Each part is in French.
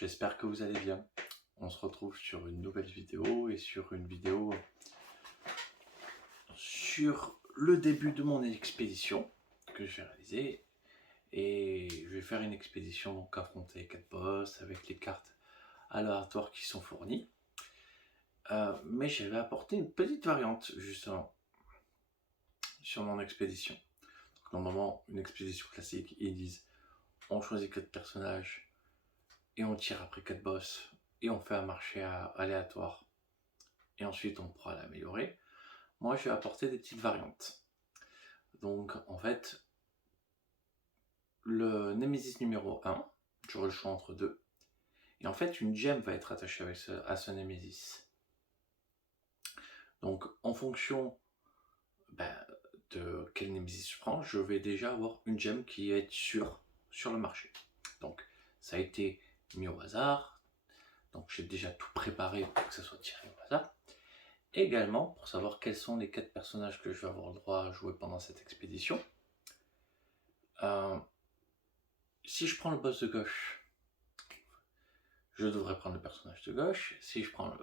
j'espère que vous allez bien. On se retrouve sur une nouvelle vidéo et sur une vidéo sur le début de mon expédition que je vais réaliser. Et je vais faire une expédition, donc affronter 4 boss avec les cartes aléatoires qui sont fournies. Mais j'avais apporté une petite variante justement sur mon expédition. Donc, normalement, une expédition classique, ils disent on choisit 4 personnages et on tire après 4 boss et on fait un marché aléatoire et ensuite on pourra l'améliorer. Moi, je vais apporter des petites variantes. Donc, en fait, le Nemesis numéro 1, j'aurai le choix entre deux. Et en fait, une gemme va être attachée à ce Nemesis. Donc, en fonction de quel Nemesis je prends, je vais déjà avoir une gemme qui est sûre sur le marché. Donc, ça a été mis au hasard. Donc, j'ai déjà tout préparé pour que ça soit tiré au hasard. Également, pour savoir quels sont les 4 personnages que je vais avoir le droit à jouer pendant cette expédition. Si je prends le boss de gauche, je devrais prendre le personnage de gauche. Si je prends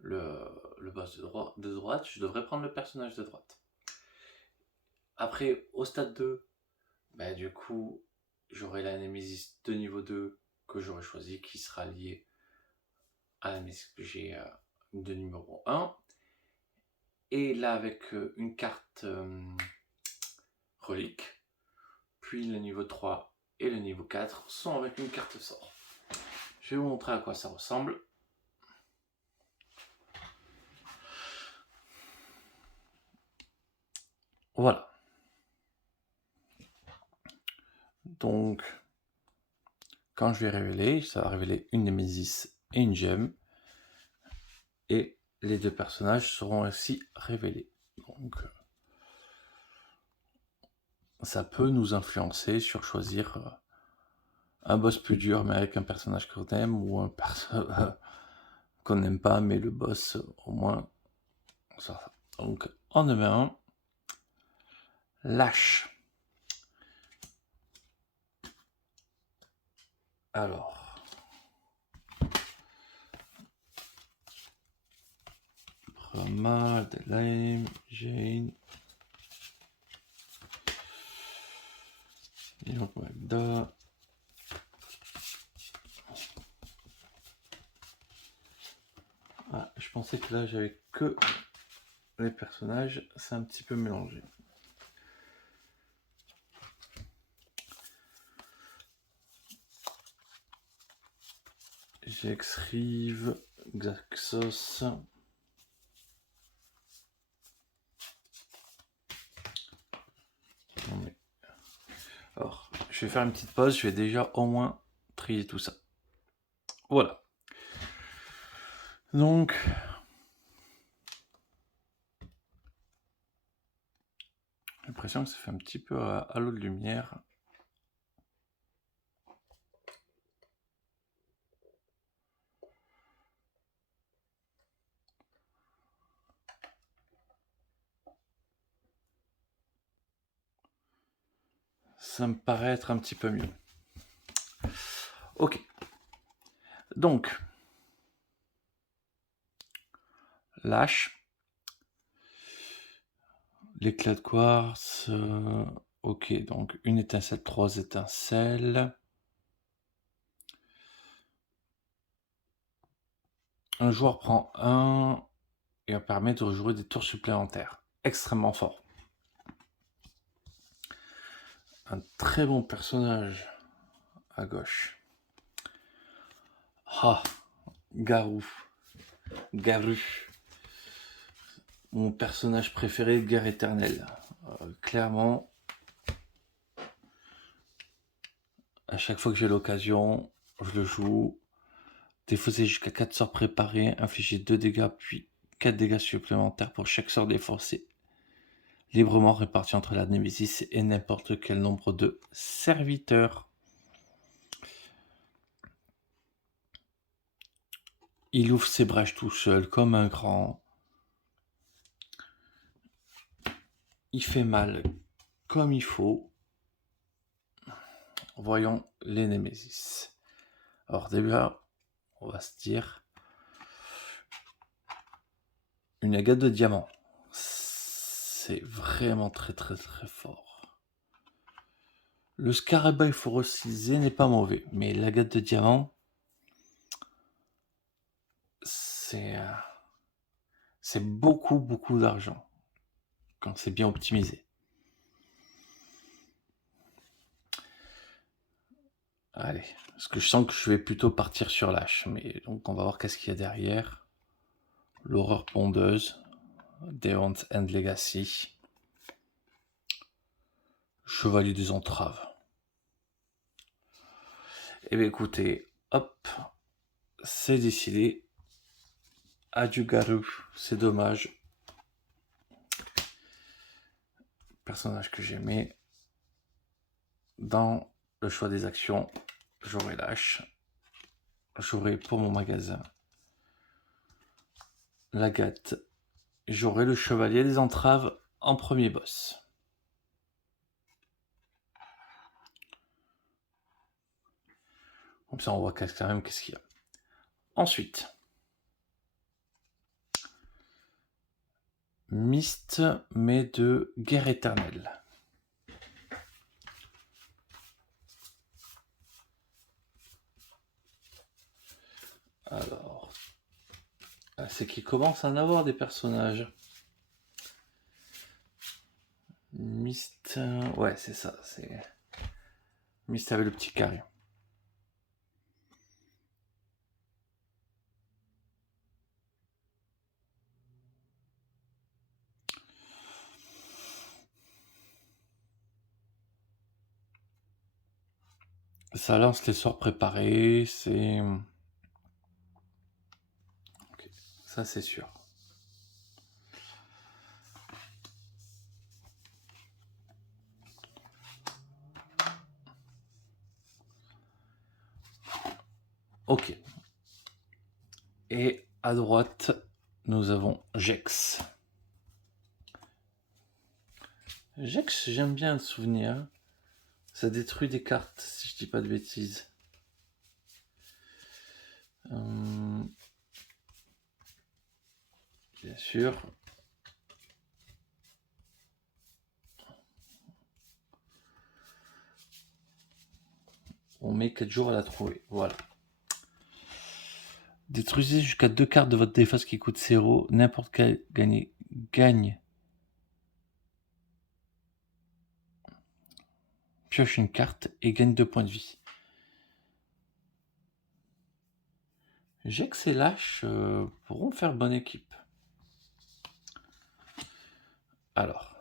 le boss de droite, je devrais prendre le personnage de droite. Après, au stade 2, du coup, j'aurai la Nemesis de niveau 2 que j'aurai choisi, qui sera liée à la Nemesis que j'ai de numéro 1. Et là, avec une carte relique, puis le niveau 3 et le niveau 4 sont avec une carte sort. Je vais vous montrer à quoi ça ressemble. Voilà. Donc, quand je vais révéler, ça va révéler une Nemesis et une gemme. Et les 2 personnages seront aussi révélés. Donc, ça peut nous influencer sur choisir un boss plus dur, mais avec un personnage qu'on aime, ou un personnage qu'on n'aime pas, mais le boss, au moins, ça va. Donc, en numéro 1, Lâche. Alors, Rama, Delaim, Jane, Magda. Ah, je pensais que là j'avais que les personnages, c'est un petit peu mélangé. J'ai Xriv, Xaxos. Alors, je vais faire une petite pause, je vais déjà au moins trier tout ça. Voilà. Donc, j'ai l'impression que ça fait un petit peu à l'eau de lumière. Ça me paraît être un petit peu mieux. Ok. Donc, Lâche. L'éclat de quartz. Ok, donc une étincelle, 3 étincelles. Un joueur prend 1 et permet de rejouer des tours supplémentaires. Extrêmement fort. Un très bon personnage à gauche. Ah, Garou. Mon personnage préféré de Guerre éternelle. Clairement, à chaque fois que j'ai l'occasion, je le joue. Défausser jusqu'à 4 sorts préparés, infliger 2 dégâts puis 4 dégâts supplémentaires pour chaque sort défaussé. Librement réparti entre la Némésis et n'importe quel nombre de serviteurs. Il ouvre ses brèches tout seul comme un grand. Il fait mal comme il faut. Voyons les Némésis. Alors déjà, on va se dire une agate de diamant. C'est vraiment très très très fort. Le scarabée fossilisé n'est pas mauvais, mais l'agate de diamant, c'est beaucoup beaucoup d'argent quand c'est bien optimisé. Allez, parce que je sens que je vais plutôt partir sur l'âche, mais donc on va voir qu'est-ce qu'il y a derrière. L'horreur pondeuse, Deont and Legacy, Chevalier des entraves. Eh bien écoutez, hop, c'est décidé. Adieu Garou, c'est dommage. Personnage que j'aimais. Dans le choix des actions, j'aurai l'âche. J'aurai pour mon magasin l'agate. J'aurai le chevalier des entraves en premier boss. Comme ça, on voit quand même qu'est-ce qu'il y a. Ensuite, Myst, mais de guerre éternelle. Alors, c'est qu'il commence à en avoir des personnages. Myst, ouais, c'est ça. C'est Myst avec le petit carré. Ça lance les sorts préparés, c'est... Okay. Ça, c'est sûr. Ok. Et à droite, nous avons Jex. Jex, j'aime bien le souvenir. Ça détruit des cartes, si je dis pas de bêtises. Bien sûr. On met 4 jours à la trouver. Voilà. Détruisez jusqu'à 2 cartes de votre défense qui coûtent 0. N'importe quel gagne. Pioche une carte et gagne 2 points de vie. Jex et Lâche pourront faire bonne équipe. Alors,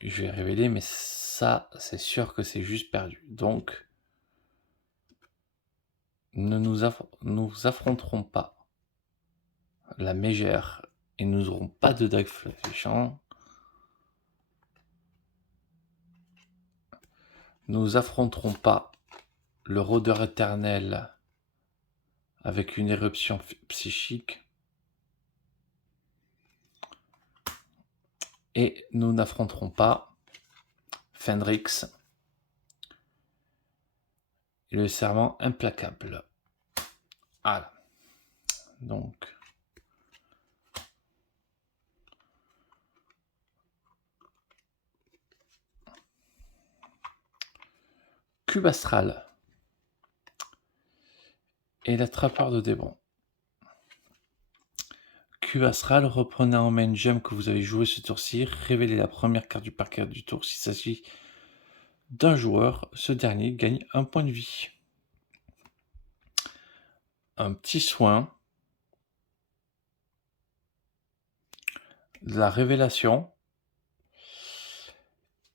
je vais révéler, mais ça, c'est sûr que c'est juste perdu. Donc, nous affronterons pas la mégère et nous n'aurons pas de dague fléchant. Nous affronterons pas le rôdeur éternel avec une éruption psychique. Et nous n'affronterons pas Fenrix et le serment implacable. Voilà. Donc, Cube astral et l'attrapeur de démons. Cube astral, reprenez en main une gemme que vous avez joué ce tour-ci, révélez la première carte du parquet du tour. S'il s'agit d'un joueur, ce dernier gagne 1 point de vie. Un petit soin. De la révélation.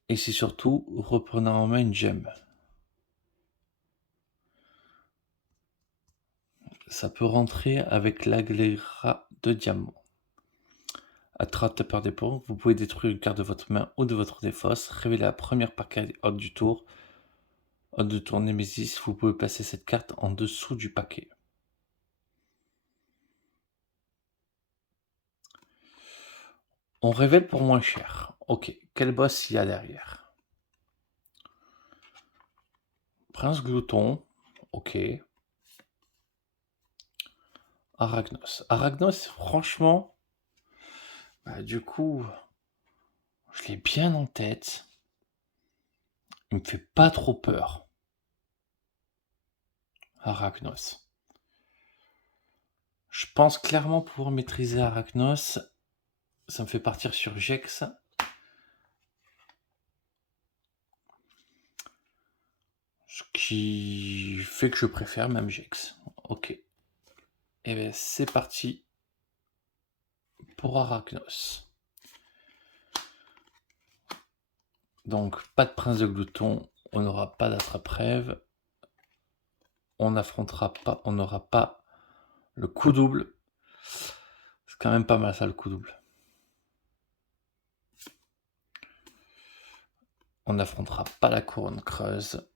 Et c'est surtout reprenant en main une gemme. Ça peut rentrer avec l'agléra de diamant. Attrape-tapeur des ponts, vous pouvez détruire une carte de votre main ou de votre défausse. Révélez la première paquet haute du tour. Haute de tour Némésis, vous pouvez placer cette carte en dessous du paquet. On révèle pour moins cher. Ok, quel boss il y a derrière? Prince Glouton, ok. Arachnos. Arachnos, franchement, du coup, je l'ai bien en tête. Il me fait pas trop peur. Arachnos. Je pense clairement pouvoir maîtriser Arachnos. Ça me fait partir sur Jex. Ce qui fait que je préfère même Jex. Ok. Et bien c'est parti pour Arachnos. Donc pas de prince de glouton, on n'aura pas d'attrape-rêve. On n'affrontera pas, on n'aura pas le coup double. C'est quand même pas mal ça le coup double. On n'affrontera pas la couronne creuse.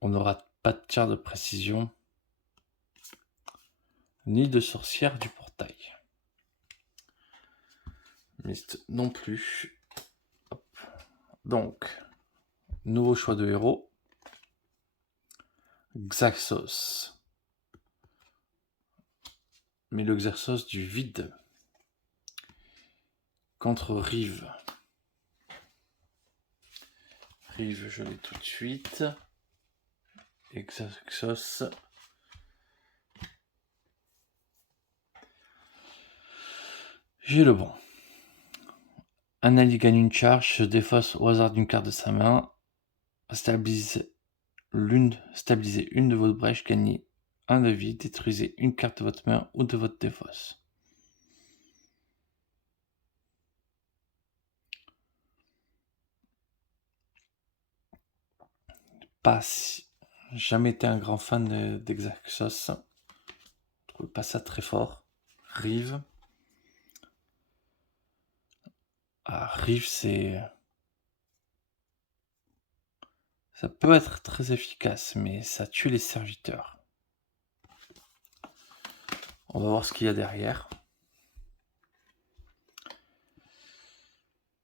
On n'aura pas de tir de précision. Ni de sorcière du portail. Mist non plus. Hop. Donc, nouveau choix de héros. Xaxos. Mais le Xaxos du vide. Contre Rive. Rive, je l'ai tout de suite. Et Xaxos. J'ai le bon. Un allié gagne une charge, se défausse au hasard d'une carte de sa main. Stabilisez une de vos brèches, gagnez 1 de vie, détruisez une carte de votre main ou de votre défausse. Jamais été un grand fan d'Exaxos. Je trouve pas ça très fort. Rive. Rive, ça peut être très efficace, mais ça tue les serviteurs. On va voir ce qu'il y a derrière.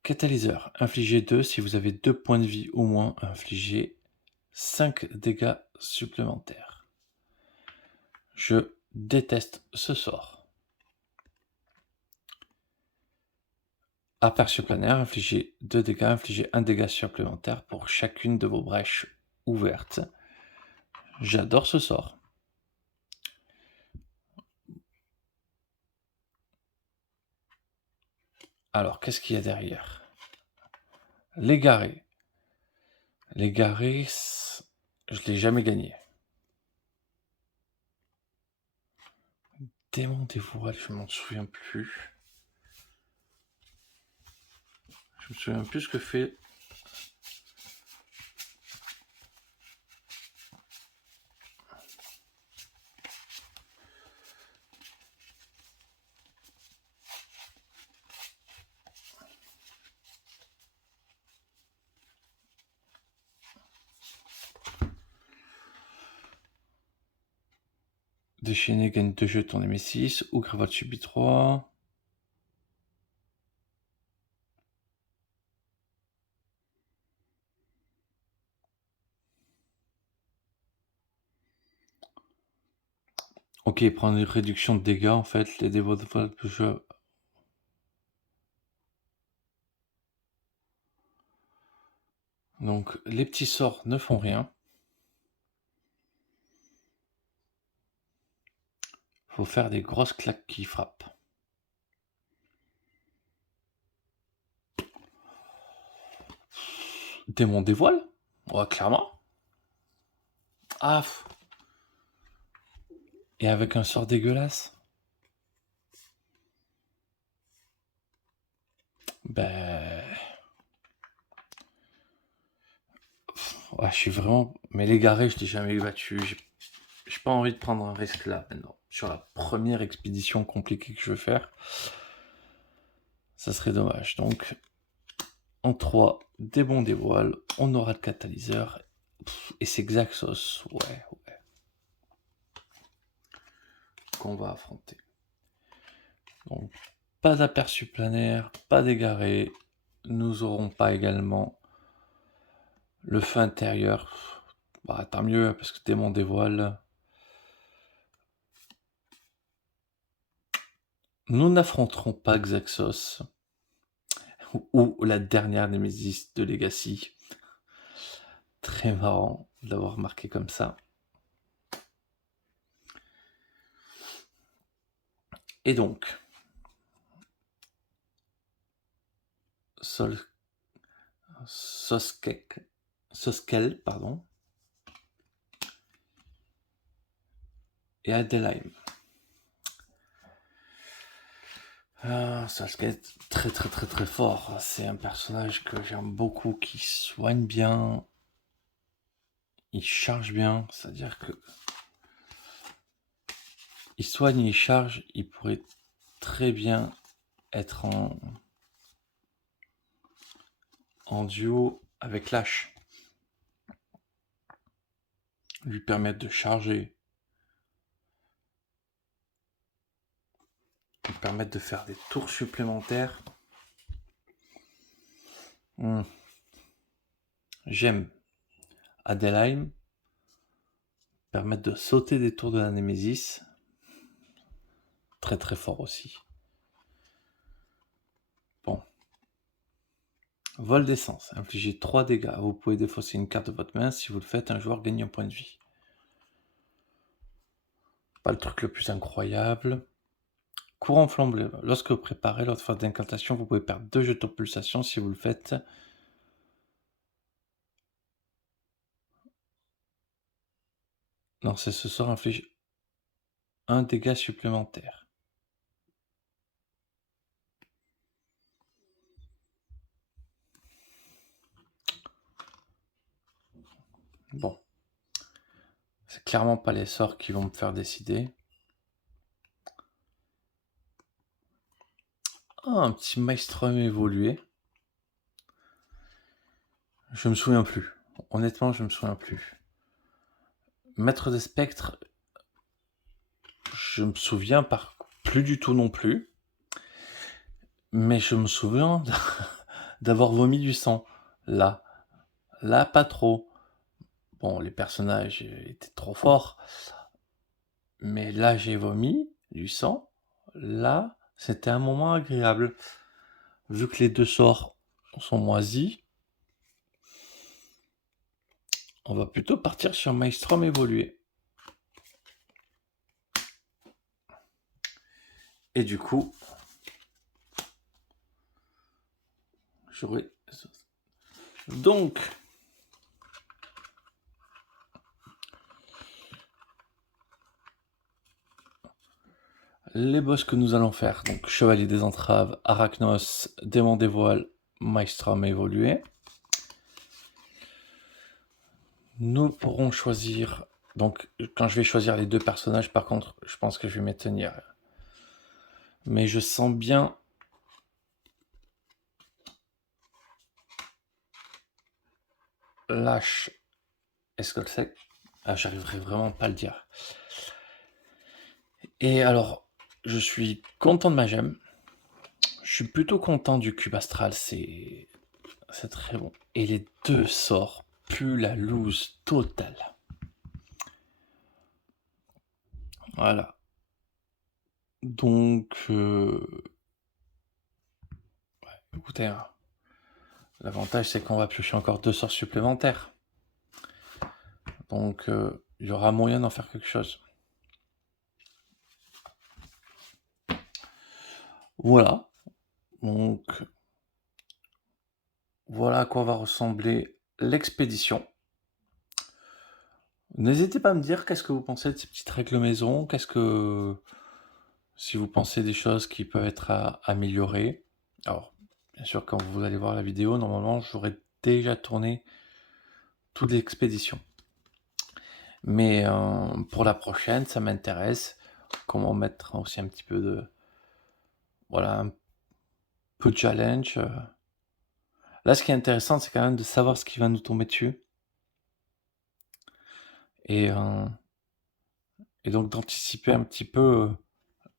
Catalyseur. Infligez 2. Si vous avez 2 points de vie au moins, infligez 5 dégâts supplémentaires. Je déteste ce sort. Aperçu planaire, infligez 2 dégâts, infligez 1 dégât supplémentaire pour chacune de vos brèches ouvertes. J'adore ce sort. Alors, qu'est-ce qu'il y a derrière? L'égaré. L'égaré, je l'ai jamais gagné. Démon des voiles, je m'en souviens plus. Je me souviens plus ce que fait. Déchaîné gagne 2 jetons Némésis, ou Gravotte subit 3. Ok, il prend une réduction de dégâts en fait, les dévots de vol plus jeu. Donc les petits sorts ne font rien. Faut faire des grosses claques qui frappent. Démon des voiles? Ouais, clairement. Ah. Et avec un sort dégueulasse? Ben. Ouais, je suis vraiment. Mais l'égaré, je l'ai jamais battu. J'ai pas envie de prendre un risque là maintenant. Sur la première expédition compliquée que je veux faire. Ça serait dommage. Donc, en 3, démon des voiles. On aura le catalyseur. Et c'est Xaxos. Ouais. Qu'on va affronter. Donc, pas d'aperçu planaire, pas d'égaré. Nous aurons pas également le feu intérieur. Bah, tant mieux, parce que démon des voiles. Nous n'affronterons pas Xaxos ou la dernière Némésis de Legacy. Très marrant d'avoir marqué comme ça. Et donc, Soskel, pardon, et Adelheim. Soskel, très très très très fort. C'est un personnage que j'aime beaucoup, qui soigne bien, il charge bien, c'est-à-dire que il soigne et il charge, il pourrait très bien être en duo avec Lash. Lui permettre de charger, lui permettre de faire des tours supplémentaires. J'aime. Adelheim, permettre de sauter des tours de la Némésis. Très très fort aussi. Bon. Vol d'essence. Infligez 3 dégâts. Vous pouvez défausser une carte de votre main. Si vous le faites, un joueur gagne un point de vie. Pas le truc le plus incroyable. Courant flambé. Lorsque vous préparez l'autre phase d'incantation, vous pouvez perdre 2 jetons de pulsation. Si vous le faites, non, c'est ce sort inflige 1 dégât supplémentaire. Bon. C'est clairement pas les sorts qui vont me faire décider. Ah, un petit Maelstrom évolué. Je me souviens plus. Honnêtement, je me souviens plus. Maître des spectres, je me souviens plus du tout non plus. Mais je me souviens d'avoir vomi du sang. Là, pas trop. Bon, les personnages étaient trop forts. Mais là, j'ai vomi du sang. Là, c'était un moment agréable. Vu que les 2 sorts sont moisis, on va plutôt partir sur Maelstrom évolué. Et du coup, j'aurai... Donc, les boss que nous allons faire, donc Chevalier des Entraves, Arachnos, Démon des Voiles, Maelstrom évolué. Nous pourrons choisir, donc quand je vais choisir les 2 personnages, par contre, je pense que je vais m'y tenir. Mais je sens bien Lash Escolsec. Ah, j'arriverai vraiment pas à le dire. Et alors, je suis content de ma gemme. Je suis plutôt content du cube astral, c'est très bon. Et les 2 sorts puent la loose totale. Voilà. Donc, écoutez, hein, l'avantage c'est qu'on va piocher encore 2 sorts supplémentaires. Donc, il y aura moyen d'en faire quelque chose. Voilà. Donc, voilà à quoi va ressembler l'expédition. N'hésitez pas à me dire qu'est-ce que vous pensez de ces petites règles maison, si vous pensez des choses qui peuvent être améliorées. Alors, bien sûr, quand vous allez voir la vidéo, normalement, j'aurais déjà tourné toute l'expédition. Mais pour la prochaine, ça m'intéresse. Comment mettre aussi un petit peu de... Voilà, un peu de challenge. Là, ce qui est intéressant, c'est quand même de savoir ce qui va nous tomber dessus. Et donc d'anticiper un petit peu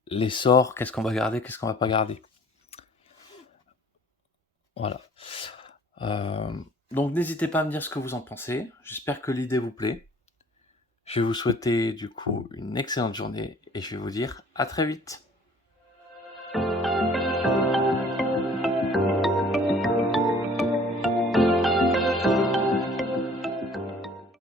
les sorts, qu'est-ce qu'on va garder, qu'est-ce qu'on va pas garder. Voilà. Donc n'hésitez pas à me dire ce que vous en pensez. J'espère que l'idée vous plaît. Je vais vous souhaiter du coup une excellente journée et je vais vous dire à très vite.